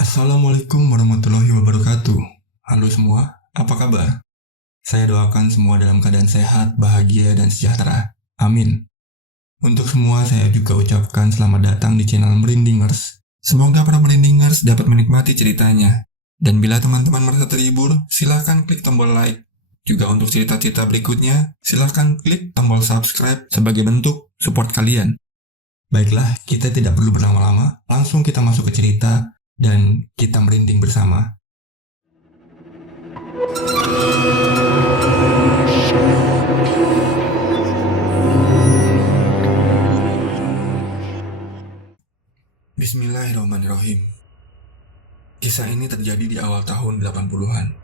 Assalamualaikum warahmatullahi wabarakatuh. Halo semua, apa kabar? Saya doakan semua dalam keadaan sehat, bahagia, dan sejahtera. Amin. Untuk semua, saya juga ucapkan selamat datang di channel Merindingers. Semoga para Merindingers dapat menikmati ceritanya. Dan bila teman-teman merasa terhibur, silahkan klik tombol like. Juga untuk cerita-cerita berikutnya, silahkan klik tombol subscribe sebagai bentuk support kalian. Baiklah, kita tidak perlu berlama-lama, langsung kita masuk ke cerita dan kita merinding bersama. Bismillahirrahmanirrahim. Kisah ini terjadi di awal tahun 80-an,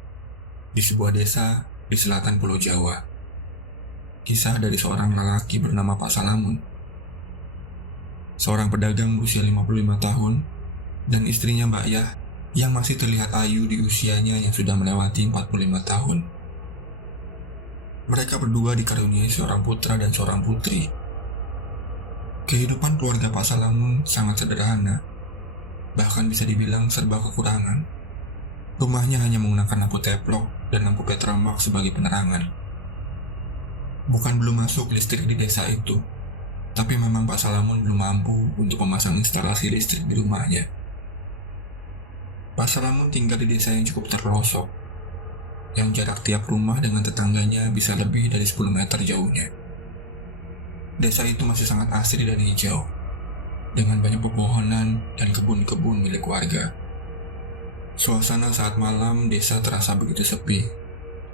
di sebuah desa di selatan Pulau Jawa. Kisah dari seorang lelaki bernama Pak Salamun, seorang pedagang berusia 55 tahun, dan istrinya Mbak Yah yang masih terlihat ayu di usianya yang sudah melewati 45 tahun. Mereka berdua dikaruniai seorang putra dan seorang putri. Kehidupan keluarga Pak Salamun sangat sederhana, bahkan bisa dibilang serba kekurangan. Rumahnya hanya menggunakan lampu teplok dan lampu petromak sebagai penerangan. Bukan belum masuk listrik di desa itu, tapi memang Pak Salamun belum mampu untuk memasang instalasi listrik di rumahnya. Pak Salamun tinggal di desa yang cukup terpelosok, yang jarak tiap rumah dengan tetangganya bisa lebih dari 10 meter jauhnya. Desa itu masih sangat asri dan hijau, dengan banyak pepohonan dan kebun-kebun milik warga. Suasana saat malam desa terasa begitu sepi,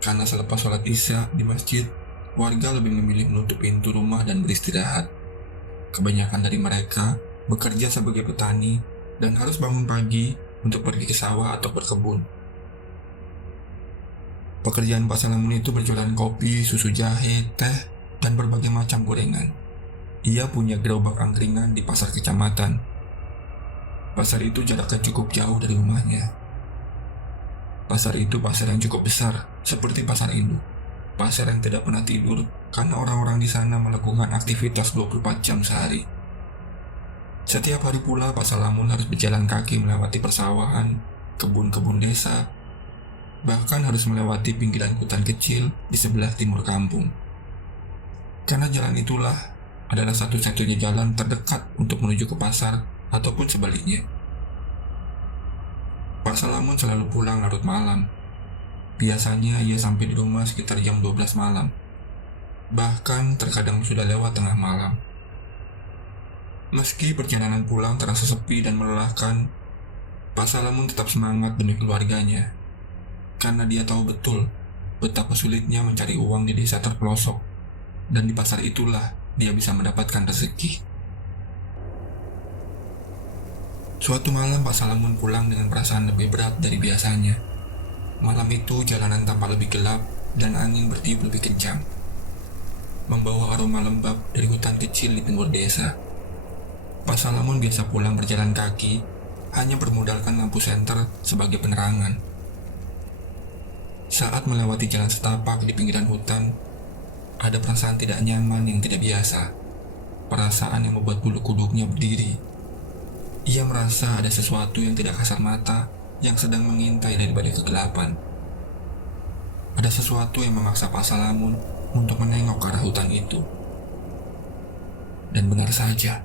karena selepas sholat isya di masjid, warga lebih memilih menutup pintu rumah dan beristirahat. Kebanyakan dari mereka bekerja sebagai petani dan harus bangun pagi untuk pergi ke sawah atau berkebun. Pekerjaan Pak Salamun itu berjualan kopi, susu jahe, teh, dan berbagai macam gorengan. Ia punya gerobak angkringan di pasar kecamatan. Pasar itu jaraknya cukup jauh dari rumahnya. Pasar itu pasar yang cukup besar, seperti pasar induk. Pasar yang tidak pernah tidur karena orang-orang di sana melakukan aktivitas 24 jam sehari. Setiap hari pula Pak Salamun harus berjalan kaki melewati persawahan, kebun-kebun desa, bahkan harus melewati pinggiran hutan kecil di sebelah timur kampung. Karena jalan itulah adalah satu-satunya jalan terdekat untuk menuju ke pasar ataupun sebaliknya. Pak Salamun selalu pulang larut malam. Biasanya ia sampai di rumah sekitar jam 12 malam. Bahkan terkadang sudah lewat tengah malam. Meski perjalanan pulang terasa sepi dan melelahkan, Pak Salamun tetap semangat demi keluarganya. Karena dia tahu betul betapa sulitnya mencari uang di desa terpelosok, dan di pasar itulah dia bisa mendapatkan rezeki. Suatu malam Pak Salamun pulang dengan perasaan lebih berat dari biasanya. Malam itu jalanan tampak lebih gelap dan angin bertiup lebih kencang, membawa aroma lembab dari hutan kecil di pinggir desa. Pak Salamun biasa pulang berjalan kaki, hanya bermodalkan lampu senter sebagai penerangan. Saat melewati jalan setapak di pinggiran hutan, ada perasaan tidak nyaman yang tidak biasa. Perasaan yang membuat bulu kuduknya berdiri. Ia merasa ada sesuatu yang tidak kasat mata yang sedang mengintai dari balik kegelapan. Ada sesuatu yang memaksa Pak Salamun untuk menengok ke arah hutan itu. Dan benar saja,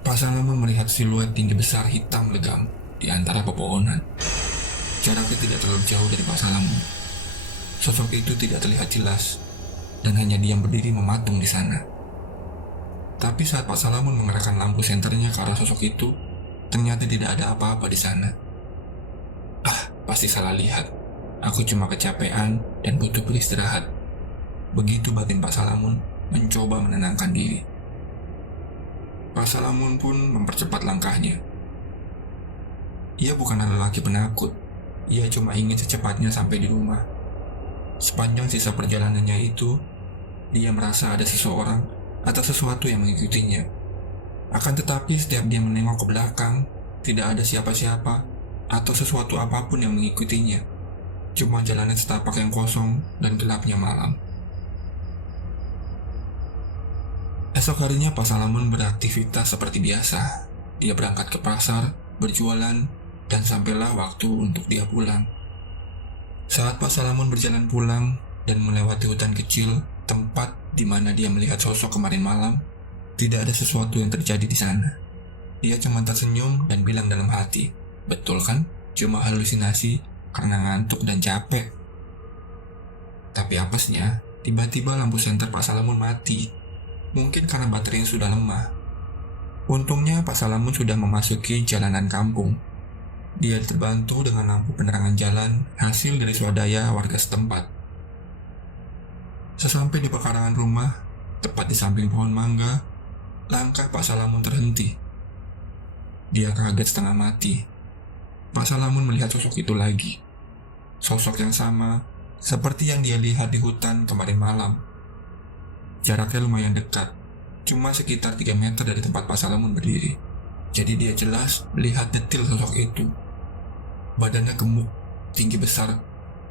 Pak Salamun melihat siluet tinggi besar hitam legam di antara pepohonan. Jaraknya tidak terlalu jauh dari Pak Salamun. Sosok itu tidak terlihat jelas dan hanya diam berdiri mematung di sana. Tapi saat Pak Salamun mengerahkan lampu senternya ke arah sosok itu, ternyata tidak ada apa-apa di sana. Pasti salah lihat. Aku cuma kecapean dan butuh beristirahat. Begitu batin Pak Salamun mencoba menenangkan diri. Pak Salamun pun mempercepat langkahnya. Ia bukanlah lelaki penakut. Ia cuma ingin secepatnya sampai di rumah. Sepanjang sisa perjalanannya itu, dia merasa ada seseorang atau sesuatu yang mengikutinya. Akan tetapi setiap dia menengok ke belakang, tidak ada siapa-siapa atau sesuatu apapun yang mengikutinya. Cuma jalanan setapak yang kosong dan gelapnya malam. Esok harinya Pak Salamun beraktivitas seperti biasa. Dia berangkat ke pasar, berjualan, dan sampailah waktu untuk dia pulang. Saat Pak Salamun berjalan pulang dan melewati hutan kecil, tempat di mana dia melihat sosok kemarin malam, tidak ada sesuatu yang terjadi di sana. Dia cuma tersenyum dan bilang dalam hati, "Betul kan? Cuma halusinasi karena ngantuk dan capek." Tapi apesnya, tiba-tiba lampu senter Pak Salamun mati. Mungkin karena baterainya sudah lemah. Untungnya Pak Salamun sudah memasuki jalanan kampung. Dia terbantu dengan lampu penerangan jalan hasil dari swadaya warga setempat. Sesampai di pekarangan rumah, tepat di samping pohon mangga, langkah Pak Salamun terhenti. Dia kaget setengah mati. Pak Salamun melihat sosok itu lagi. Sosok yang sama seperti yang dia lihat di hutan kemarin malam. Jaraknya lumayan dekat, cuma sekitar 3 meter dari tempat Pak Salamun berdiri. Jadi dia jelas melihat detil sosok itu. Badannya gemuk, tinggi besar,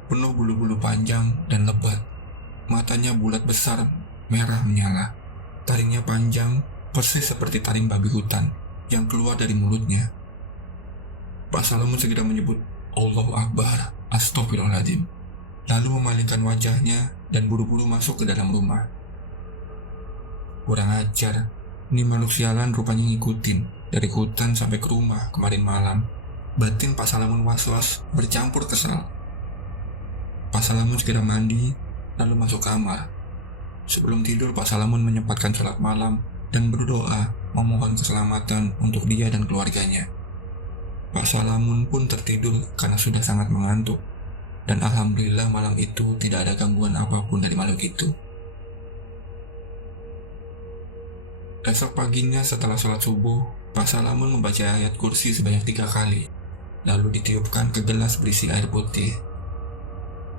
penuh bulu-bulu panjang dan lebat. Matanya bulat besar, merah menyala. Taringnya panjang, persis seperti taring babi hutan yang keluar dari mulutnya. Pak Salamun segera menyebut, "Allahu Akbar, Astagfirullahaladzim." Lalu memalingkan wajahnya dan buru-buru masuk ke dalam rumah. Kurang ajar, ini makhluk sialan rupanya ngikutin dari hutan sampai ke rumah kemarin malam. Batin Pak Salamun was-was bercampur kesal. Pak Salamun segera mandi, lalu masuk kamar. Sebelum tidur, Pak Salamun menyempatkan sholat malam dan berdoa memohon keselamatan untuk dia dan keluarganya. Pak Salamun pun tertidur karena sudah sangat mengantuk. Dan alhamdulillah malam itu tidak ada gangguan apapun dari makhluk itu. Esok paginya setelah sholat subuh, Pak Salamun membaca ayat kursi sebanyak 3 kali, lalu ditiupkan ke gelas berisi air putih.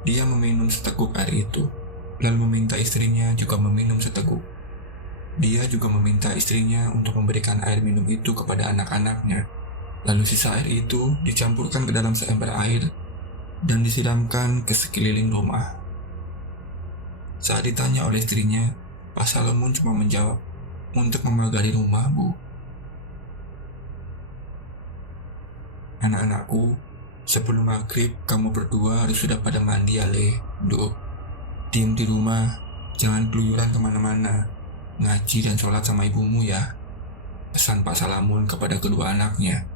Dia meminum seteguk air itu, lalu meminta istrinya juga meminum seteguk. Dia juga meminta istrinya untuk memberikan air minum itu kepada anak-anaknya. Lalu sisa air itu dicampurkan ke dalam seember air dan disiramkan ke sekeliling rumah. Saat ditanya oleh istrinya, Pak Salamun cuma menjawab, "Untuk memagari rumah, Bu." "Anak-anakku, sebelum maghrib kamu berdua harus sudah pada mandi ya, Le. Duh, diem di rumah, jangan keluyuran kemana-mana. Ngaji dan sholat sama ibumu ya," pesan Pak Salamun kepada kedua anaknya.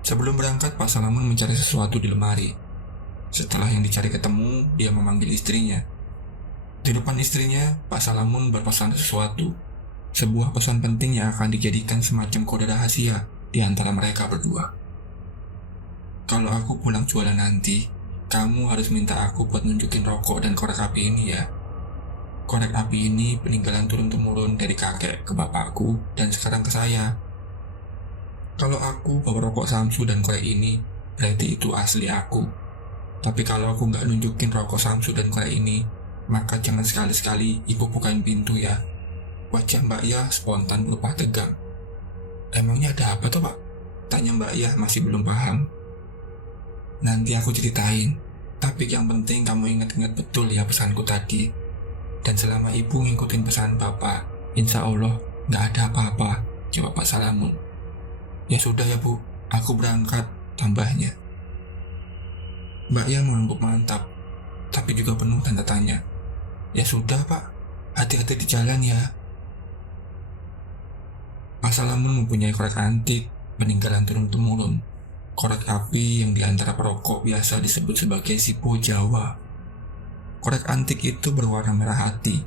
Sebelum berangkat, Pak Salamun mencari sesuatu di lemari. Setelah yang dicari ketemu, dia memanggil istrinya. Di depan istrinya, Pak Salamun berpesan sesuatu. Sebuah pesan penting yang akan dijadikan semacam kode rahasia di antara mereka berdua. "Kalau aku pulang jualan nanti, kamu harus minta aku buat nunjukin rokok dan korek api ini ya. Korek api ini peninggalan turun-temurun dari kakek ke bapakku dan sekarang ke saya. Kalau aku bawa rokok Samsu dan korek ini, berarti itu asli aku. Tapi kalau aku nggak nunjukin rokok Samsu dan korek ini, maka jangan sekali-sekali ibu bukain pintu ya." Wajah Mbak Yah spontan berubah tegang. "Emangnya ada apa tuh, Pak?" tanya Mbak Yah masih belum paham. "Nanti aku ceritain, tapi yang penting kamu ingat-ingat betul ya pesanku tadi. Dan selama ibu ngikutin pesan Bapak, insya Allah nggak ada apa-apa," jawab Pak Salamun. "Ya sudah ya Bu, aku berangkat," tambahnya. Mbak Yah mengangguk mantap, tapi juga penuh tanda tanya. "Ya sudah Pak, hati-hati di jalan ya." Pak Salamun mempunyai korek antik, peninggalan turun-temurun. Korek api yang diantara perokok biasa disebut sebagai sipo Jawa. Korek antik itu berwarna merah hati.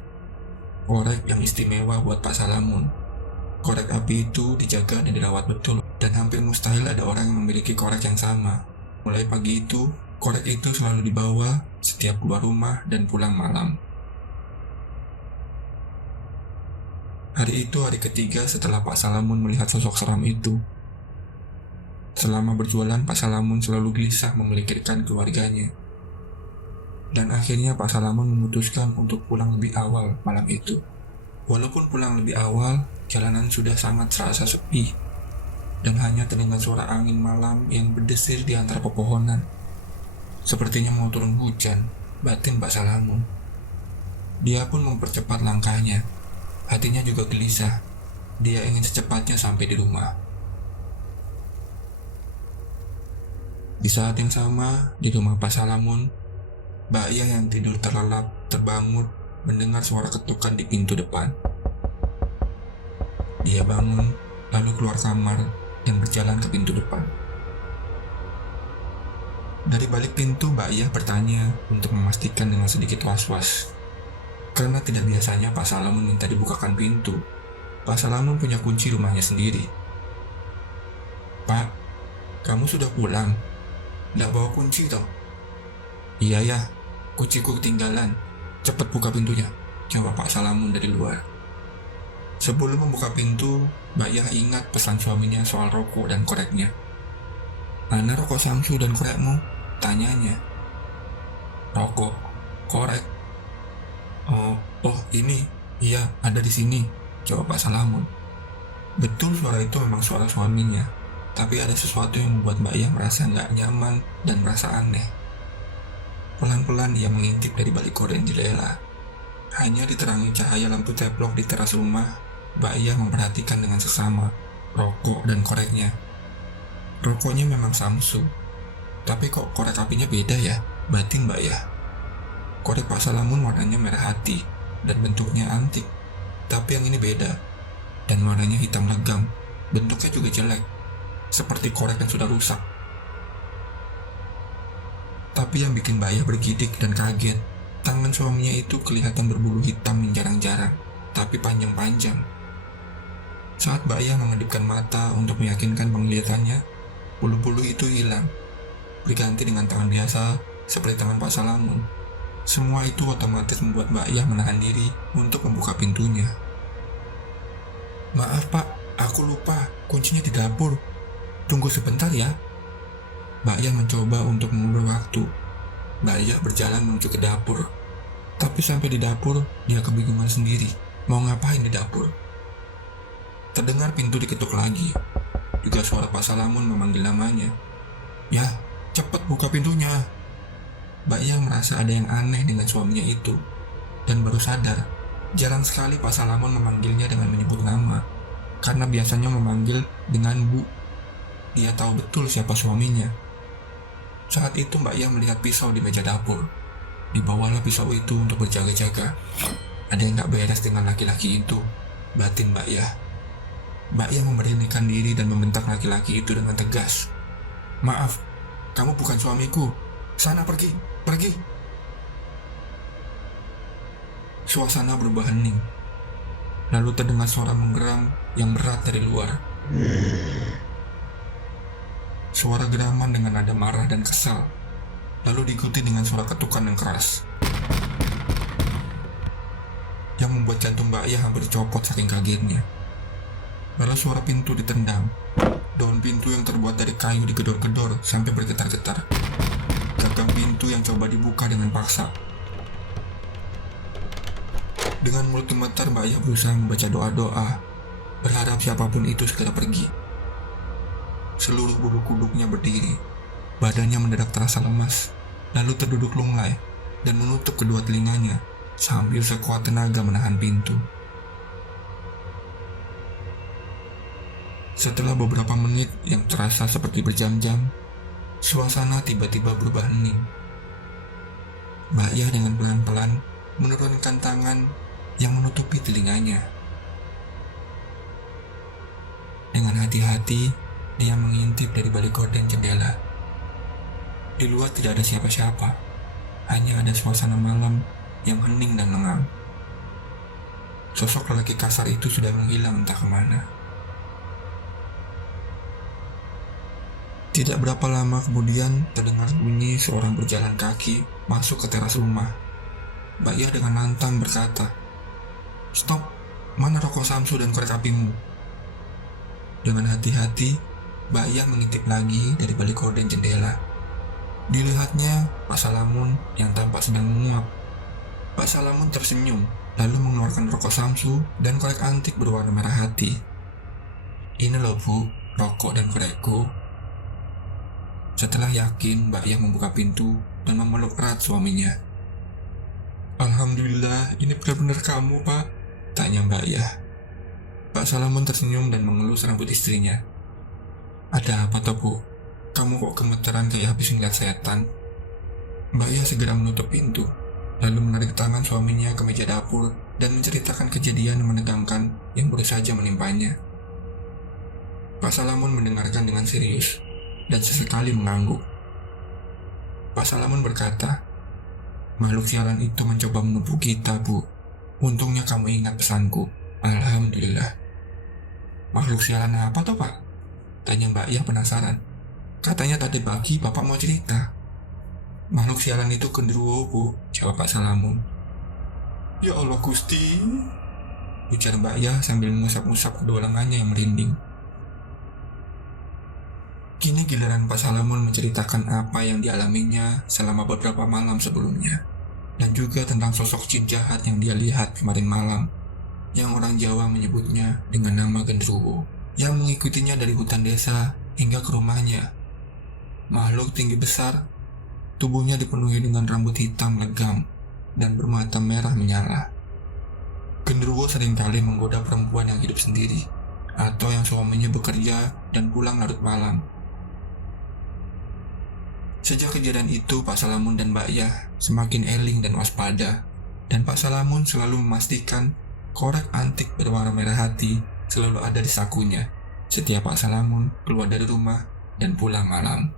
Korek yang istimewa buat Pak Salamun. Korek api itu dijaga dan dirawat betul, dan hampir mustahil ada orang yang memiliki korek yang sama. Mulai pagi itu, korek itu selalu dibawa setiap keluar rumah dan pulang malam. Hari itu hari ketiga setelah Pak Salamun melihat sosok seram itu. Selama berjualan, Pak Salamun selalu gelisah memikirkan keluarganya. Dan akhirnya Pak Salamun memutuskan untuk pulang lebih awal malam itu. Walaupun pulang lebih awal, jalanan sudah sangat terasa sepi, dan hanya terdengar suara angin malam yang berdesir di antara pepohonan. Sepertinya mau turun hujan, batin Pak Salamun. Dia pun mempercepat langkahnya. Hatinya juga gelisah. Dia ingin secepatnya sampai di rumah. Di saat yang sama, di rumah Pak Salamun, Mbak Yah yang tidur terlelap terbangun mendengar suara ketukan di pintu depan. Dia bangun, lalu keluar kamar dan berjalan ke pintu depan. Dari balik pintu, Mbak Yah bertanya untuk memastikan dengan sedikit was-was. Karena tidak biasanya Pak Salamun minta dibukakan pintu. Pak Salamun punya kunci rumahnya sendiri. "Pak, kamu sudah pulang? Nggak bawa kunci toh?" "Iya ya, kunciku ketinggalan. Cepat buka pintunya," jawab Pak Salamun dari luar. Sebelum membuka pintu, Mbak Yah ingat pesan suaminya soal rokok dan koreknya. "Mana rokok Samsu dan korekmu?" tanyanya. "Rokok, korek. Oh ini, iya ada di sini," jawab Pak Salamun. Betul, suara itu memang suara suaminya, tapi ada sesuatu yang membuat Mbak Yah merasa nggak nyaman dan merasa aneh. Pelan-pelan ia mengintip dari balik gorden jendela. Hanya diterangi cahaya lampu teplok di teras rumah, Mbak Yah memperhatikan dengan seksama rokok dan koreknya. Rokoknya memang Samsu, tapi kok korek apinya beda ya, batin Mbak Yah. Korek Pak Salamun warnanya merah hati dan bentuknya antik, tapi yang ini beda, dan warnanya hitam legam. Bentuknya juga jelek, seperti korek yang sudah rusak. Tapi yang bikin Mbak Yah bergidik dan kaget, tangan suaminya itu kelihatan berbulu hitam yang jarang-jarang, tapi panjang-panjang. Saat Mbak Yah mengedipkan mata untuk meyakinkan penglihatannya, bulu-bulu itu hilang, berganti dengan tangan biasa seperti tangan Pak Salamun. Semua itu otomatis membuat Mbak Yah menahan diri untuk membuka pintunya. "Maaf Pak, aku lupa, kuncinya di dapur. Tunggu sebentar ya." Mbak Yah mencoba untuk mengulur waktu. Mbak Yah berjalan menuju ke dapur. Tapi sampai di dapur, dia kebingungan sendiri. Mau ngapain di dapur? Terdengar pintu diketuk lagi. Juga suara Pak Salamun memanggil namanya. "Ya, cepat buka pintunya." Mbak Yah merasa ada yang aneh dengan suaminya itu, dan baru sadar, jarang sekali Pak Salamun memanggilnya dengan menyebut nama, karena biasanya memanggil dengan Bu. Dia tahu betul siapa suaminya. Saat itu Mbak Yah melihat pisau di meja dapur. Dibawalah pisau itu untuk berjaga-jaga. Ada yang gak beres dengan laki-laki itu, batin Mbak Yah. Mbak Yah memberanikan diri dan membentak laki-laki itu dengan tegas. "Maaf, kamu bukan suamiku. Sana pergi, pergi." Suasana berubah hening. Lalu terdengar suara menggeram yang berat dari luar. Suara geraman dengan nada marah dan kesal, lalu diikuti dengan suara ketukan yang keras, yang membuat jantung Mbak Yah hampir copot saking kagetnya. Lalu suara pintu ditendang. Daun pintu yang terbuat dari kayu digedor-gedor sampai bergetar-getar. Gagang pintu yang coba dibuka dengan paksa. Dengan mulut gemetar, Mbak Yah berusaha membaca doa-doa, berharap siapapun itu segera pergi. Seluruh bulu kuduknya berdiri, badannya mendadak terasa lemas, lalu terduduk lunglai dan menutup kedua telinganya sambil sekuat tenaga menahan pintu. Setelah beberapa menit yang terasa seperti berjam-jam, suasana tiba-tiba berubah hening. Mbak Yah dengan pelan-pelan menurunkan tangan yang menutupi telinganya. Dengan hati-hati, dia mengintip dari balik gorden jendela. Di luar tidak ada siapa-siapa, hanya ada suasana malam yang hening dan lengang. Sosok lelaki kasar itu sudah menghilang entah kemana. Tidak berapa lama kemudian terdengar bunyi seorang berjalan kaki masuk ke teras rumah. Mbak Yah dengan lantang berkata, "Stop, mana rokok Samsu dan korek apimu?" Dengan hati-hati, Mbak Yah mengintip lagi dari balik gorden jendela. Dilihatnya Pak Salamun yang tampak sedang menguap. Pak Salamun tersenyum, lalu mengeluarkan rokok Samsu dan korek antik berwarna merah hati. "Ini loh Bu, rokok dan korekku." Setelah yakin, Mbak Yah membuka pintu dan memeluk erat suaminya. "Alhamdulillah, ini benar-benar kamu, Pak?" tanya Mbak Yah. Pak Salamun tersenyum dan mengelus rambut istrinya. "Ada apa toh, Bu?" Kamu kok gemeteran kayak habis ngeliat setan? Mbak Yah segera menutup pintu, lalu menarik tangan suaminya ke meja dapur dan menceritakan kejadian menegangkan yang baru saja menimpanya. Pak Salamun mendengarkan dengan serius dan sesekali mengangguk. Pak Salamun berkata, "Makhluk sialan itu mencoba menipu kita, Bu. Untungnya kamu ingat pesanku. Alhamdulillah." "Makhluk sialan apa toh, Pak?" tanya Mbak Yah penasaran. "Katanya tadi pagi Bapak mau cerita." "Makhluk sialan itu genderuwo, Bu," jawab Pak Salamun. "Ya Allah Gusti," ujar Mbak Yah sambil mengusap-usap kedua lengannya yang merinding. Kini giliran Pak Salamun menceritakan apa yang dialaminya selama beberapa malam sebelumnya, dan juga tentang sosok jin jahat yang dia lihat kemarin malam, yang orang Jawa menyebutnya dengan nama genderuwo, yang mengikutinya dari hutan desa hingga ke rumahnya. Makhluk tinggi besar, tubuhnya dipenuhi dengan rambut hitam legam dan bermata merah menyala. Genderuwo seringkali menggoda perempuan yang hidup sendiri atau yang suaminya bekerja dan pulang larut malam. Sejak kejadian itu, Pak Salamun dan Mbak Yah semakin eling dan waspada, dan Pak Salamun selalu memastikan korek antik berwarna merah hati selalu ada di sakunya setiap Pak Salamun keluar dari rumah dan pulang malam.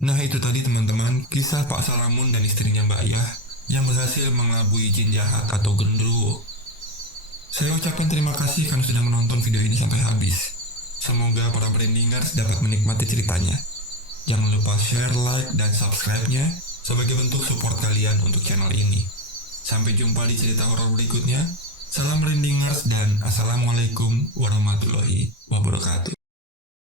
Nah, itu tadi teman-teman, kisah Pak Salamun dan istrinya Mbak Yah yang berhasil mengelabui jin jahat atau genderuwo. Saya ucapkan terima kasih karena sudah menonton video ini sampai habis. Semoga para Brandingers dapat menikmati ceritanya. Jangan lupa share, like, dan subscribe-nya sebagai bentuk support kalian untuk channel ini. Sampai jumpa di cerita horor berikutnya. Salam Brandingers dan Assalamualaikum warahmatullahi wabarakatuh.